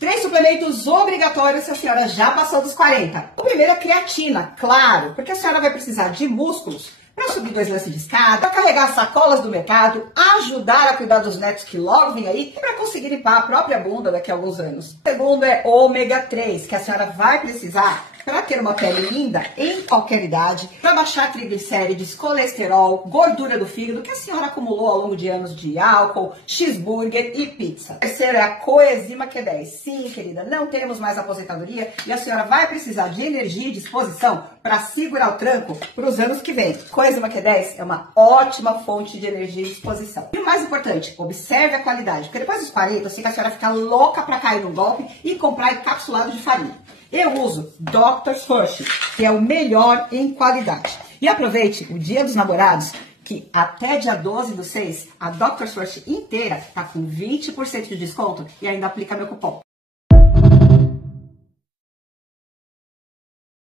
3 suplementos obrigatórios se a senhora já passou dos 40. O primeiro é creatina, claro, porque a senhora vai precisar de músculos para subir 2 lances de escada, para carregar sacolas do mercado, ajudar a cuidar dos netos que logo vem aí e para conseguir limpar a própria bunda daqui a alguns anos. O segundo é ômega 3, que a senhora vai precisar para ter uma pele linda em qualquer idade, para baixar triglicérides, colesterol, gordura do fígado que a senhora acumulou ao longo de anos de álcool, cheeseburger e pizza. O terceiro é a coenzima Q10. Sim, querida, não temos mais aposentadoria e a senhora vai precisar de energia e disposição para segurar o tranco para os anos que vêm. Coenzima Q10 é uma ótima fonte de energia e disposição. E o mais importante, observe a qualidade, porque depois dos 40, eu sei que a senhora fica louca para cair no golpe e comprar encapsulado de farinha. Eu uso Doctor's First, que é o melhor em qualidade. E aproveite o Dia dos Namorados, que até dia 12/6, a Doctor's First inteira está com 20% de desconto e ainda aplica meu cupom.